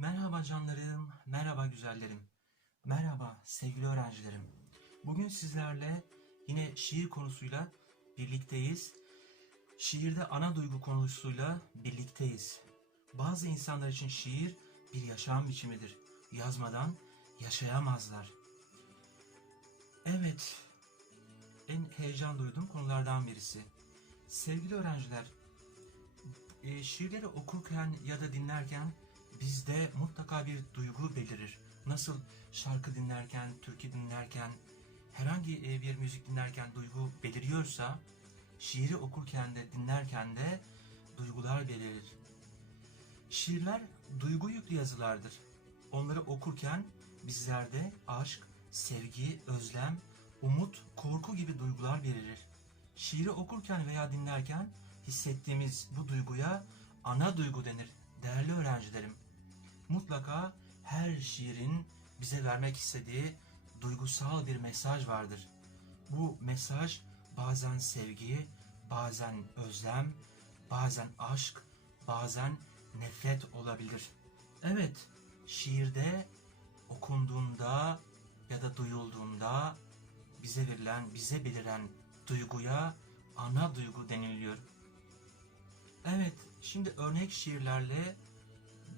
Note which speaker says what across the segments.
Speaker 1: Merhaba canlarım, merhaba güzellerim, merhaba sevgili öğrencilerim. Bugün sizlerle yine şiir konusuyla birlikteyiz. Şiirde ana duygu konusuyla birlikteyiz. Bazı insanlar için şiir bir yaşam biçimidir. Yazmadan yaşayamazlar. Evet, en heyecan duyduğum konulardan birisi. Sevgili öğrenciler, e, şiirleri okurken ya da dinlerken bizde mutlaka bir duygu belirir. Nasıl şarkı dinlerken, türkü dinlerken, herhangi e, bir müzik dinlerken duygu beliriyorsa, şiiri okurken de dinlerken de duygular belirir. Şiirler duygu yüklü yazılardır. Onları okurken bizlerde aşk, sevgi, özlem, umut, korku gibi duygular belirir. Şiiri okurken veya dinlerken hissettiğimiz bu duyguya ana duygu denir değerli öğrencilerim, mutlaka her şiirin bize vermek istediği duygusal bir mesaj vardır. Bu mesaj bazen sevgi, bazen özlem, bazen aşk, bazen nefret olabilir. Evet, şiirde okunduğunda ya da duyulduğunda bize verilen, bize beliren duyguya ana duygu deniliyor. Evet, Şimdi örnek şiirlerle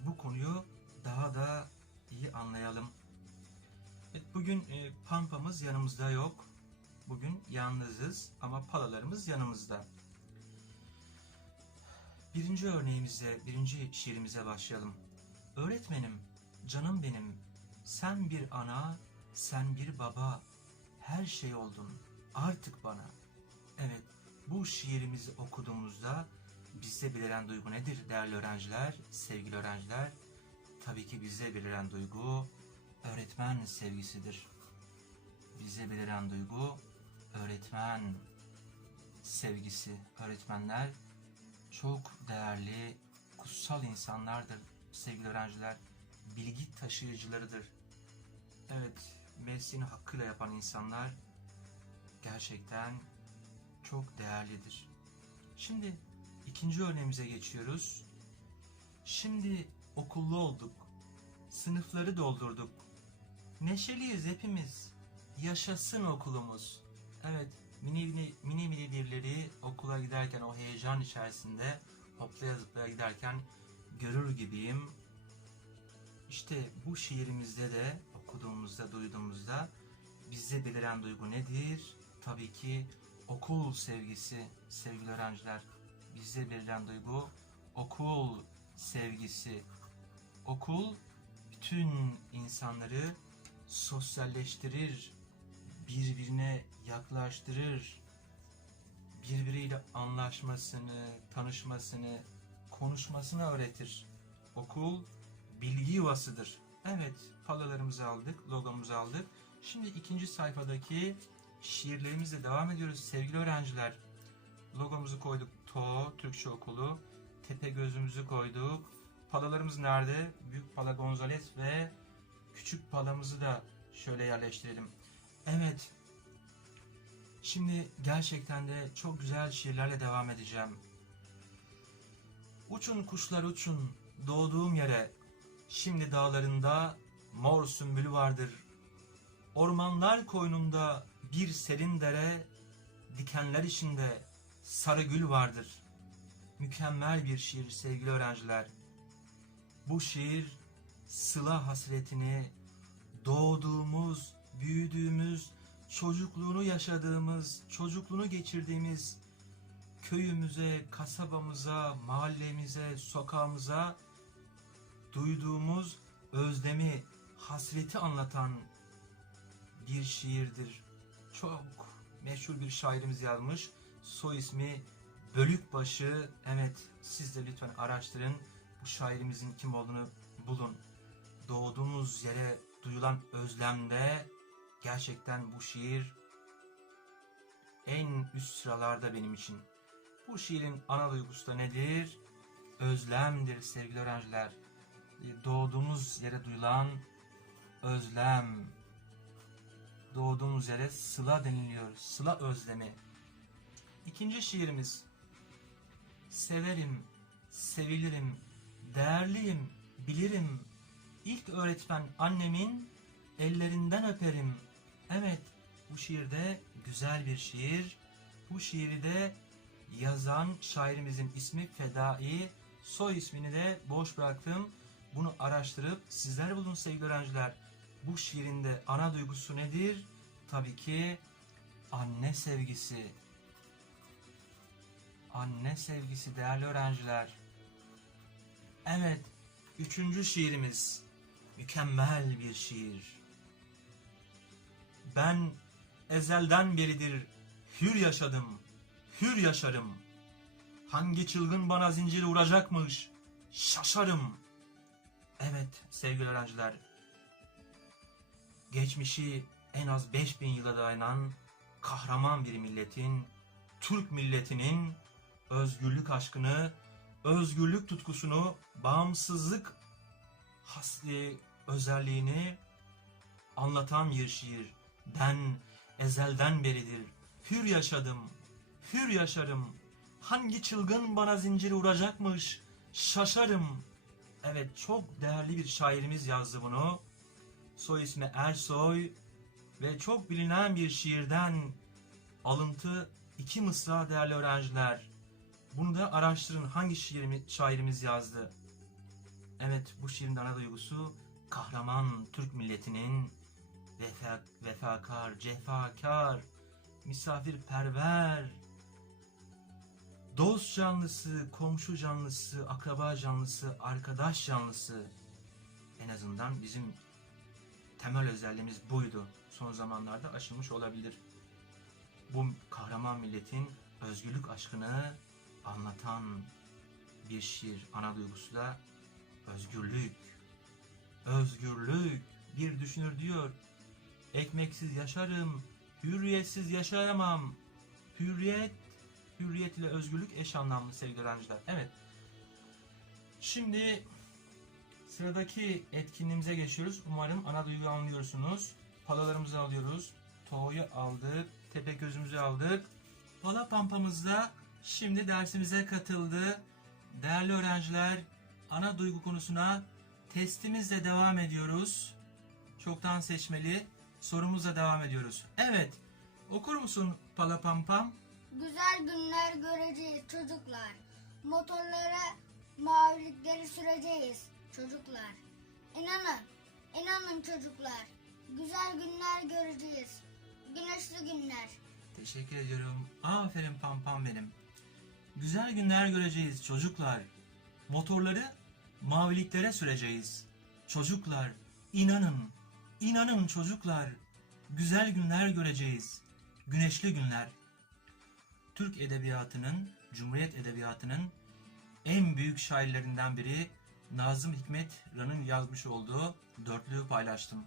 Speaker 1: bu konuyu daha da iyi anlayalım. Evet, bugün e, pampamız yanımızda yok. Bugün yalnızız ama palalarımız yanımızda. Birinci örneğimize, birinci şiirimize başlayalım. Öğretmenim, canım benim, sen bir ana, sen bir baba, her şey oldun, artık bana. Evet, bu şiirimizi okuduğumuzda bize belirlen duygu nedir değerli öğrenciler, sevgili öğrenciler? Tabii ki bize belirlen duygu öğretmen sevgisidir. bize belirlen duygu öğretmen sevgisi. Öğretmenler çok değerli, kutsal insanlardır sevgili öğrenciler. Bilgi taşıyıcılarıdır. Evet, mesleğini hakkıyla yapan insanlar gerçekten çok değerlidir. Şimdi İkinci örneğimize geçiyoruz. Şimdi okullu olduk. Sınıfları doldurduk. Neşeliyiz hepimiz. Yaşasın okulumuz. Evet, mini mini, mini, mini dirleri okula giderken o heyecan içerisinde hoplaya zıplaya giderken görür gibiyim. İşte bu şiirimizde de okuduğumuzda, duyduğumuzda bizde beliren duygu nedir? Tabii ki okul sevgisi sevgili öğrenciler bizde verilen duygu okul sevgisi. Okul bütün insanları sosyalleştirir, birbirine yaklaştırır, birbiriyle anlaşmasını, tanışmasını, konuşmasını öğretir. Okul bilgi yuvasıdır. Evet, falalarımızı aldık, logomuzu aldık. Şimdi ikinci sayfadaki şiirlerimizle devam ediyoruz sevgili öğrenciler. Logomuzu koyduk. To Türkçe Okulu. Tepe gözümüzü koyduk. Palalarımız nerede? Büyük pala Gonzales ve küçük palamızı da şöyle yerleştirelim. Evet. Şimdi gerçekten de çok güzel şiirlerle devam edeceğim. Uçun kuşlar uçun doğduğum yere. Şimdi dağlarında mor sümbülü vardır. Ormanlar koynunda bir serin dere, dikenler içinde Sarı Gül vardır. Mükemmel bir şiir sevgili öğrenciler. Bu şiir sıla hasretini doğduğumuz, büyüdüğümüz, çocukluğunu yaşadığımız, çocukluğunu geçirdiğimiz köyümüze, kasabamıza, mahallemize, sokağımıza duyduğumuz özlemi, hasreti anlatan bir şiirdir. Çok meşhur bir şairimiz yazmış soy ismi Bölükbaşı. Evet siz de lütfen araştırın. Bu şairimizin kim olduğunu bulun. Doğduğumuz yere duyulan özlemde gerçekten bu şiir en üst sıralarda benim için. Bu şiirin ana duygusu da nedir? Özlemdir sevgili öğrenciler. Doğduğumuz yere duyulan özlem. Doğduğumuz yere sıla deniliyor. Sıla özlemi. İkinci şiirimiz. Severim, sevilirim, değerliyim, bilirim. İlk öğretmen annemin ellerinden öperim. Evet, bu şiirde güzel bir şiir. Bu şiiri de yazan şairimizin ismi Fedai. Soy ismini de boş bıraktım. Bunu araştırıp sizler bulun sevgili öğrenciler. Bu şiirinde ana duygusu nedir? Tabii ki anne sevgisi. Anne sevgisi değerli öğrenciler. Evet, üçüncü şiirimiz. Mükemmel bir şiir. Ben ezelden beridir hür yaşadım, hür yaşarım. Hangi çılgın bana zinciri vuracakmış, şaşarım. Evet sevgili öğrenciler, geçmişi en az 5000 yıla dayanan kahraman bir milletin, Türk milletinin özgürlük aşkını, özgürlük tutkusunu, bağımsızlık hasli e, özelliğini anlatan bir şiir. Ben ezelden beridir hür yaşadım, hür yaşarım. Hangi çılgın bana zinciri vuracakmış, şaşarım. Evet çok değerli bir şairimiz yazdı bunu. Soy ismi Ersoy ve çok bilinen bir şiirden alıntı iki mısra değerli öğrenciler. Bunu da araştırın hangi şiirimi, şairimiz yazdı. Evet bu şiirin ana duygusu kahraman Türk milletinin vefa, vefakar, cefakar, misafirperver, dost canlısı, komşu canlısı, akraba canlısı, arkadaş canlısı. En azından bizim temel özelliğimiz buydu. Son zamanlarda aşılmış olabilir. Bu kahraman milletin özgürlük aşkını anlatan bir şiir, ana duygusu da özgürlük. Özgürlük. Bir düşünür diyor, ekmeksiz yaşarım, hürriyetsiz yaşayamam. Hürriyet, hürriyet ile özgürlük eş anlamlı sevgili öğrenciler. Evet. Şimdi sıradaki etkinliğimize geçiyoruz. Umarım ana duyguyu anlıyorsunuz. Palalarımızı alıyoruz. Toğ'yu aldık. Tepe gözümüzü aldık. Pala pampamızda Şimdi dersimize katıldı. Değerli öğrenciler, ana duygu konusuna testimizle devam ediyoruz. Çoktan seçmeli sorumuzla devam ediyoruz. Evet, okur musun Pala Pam Pam? Güzel günler göreceğiz çocuklar. Motorlara mavilikleri süreceğiz çocuklar. İnanın, inanın çocuklar. Güzel günler göreceğiz. Güneşli günler. Teşekkür ediyorum. Aferin Pam Pam benim güzel günler göreceğiz çocuklar. Motorları maviliklere süreceğiz. Çocuklar, inanın, inanın çocuklar. Güzel günler göreceğiz. Güneşli günler. Türk edebiyatının, Cumhuriyet edebiyatının en büyük şairlerinden biri Nazım Hikmet Ran'ın yazmış olduğu dörtlüğü paylaştım.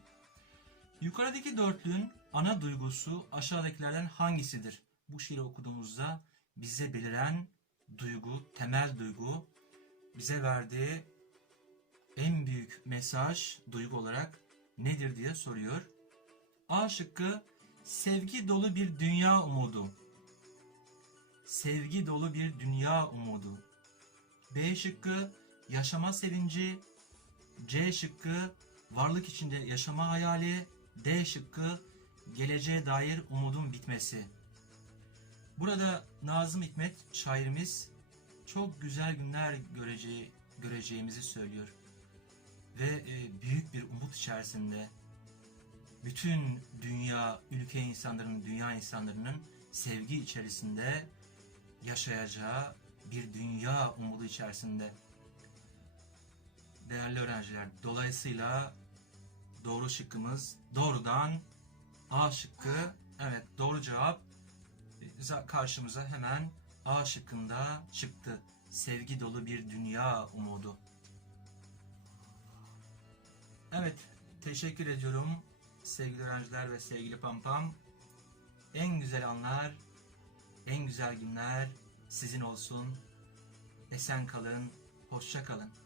Speaker 1: Yukarıdaki dörtlüğün ana duygusu aşağıdakilerden hangisidir? Bu şiiri okuduğumuzda bize beliren duygu, temel duygu bize verdiği en büyük mesaj duygu olarak nedir diye soruyor. A şıkkı sevgi dolu bir dünya umudu. Sevgi dolu bir dünya umudu. B şıkkı yaşama sevinci. C şıkkı varlık içinde yaşama hayali. D şıkkı geleceğe dair umudun bitmesi. Burada Nazım Hikmet şairimiz çok güzel günler göreceği, göreceğimizi söylüyor. Ve e, büyük bir umut içerisinde bütün dünya, ülke insanların, dünya insanların sevgi içerisinde yaşayacağı bir dünya umudu içerisinde. Değerli öğrenciler, dolayısıyla doğru şıkkımız doğrudan A şıkkı. Evet, doğru cevap karşımıza hemen A şıkkında çıktı. Sevgi dolu bir dünya umudu. Evet, teşekkür ediyorum sevgili öğrenciler ve sevgili Pampam. En güzel anlar, en güzel günler sizin olsun. Esen kalın, hoşça kalın.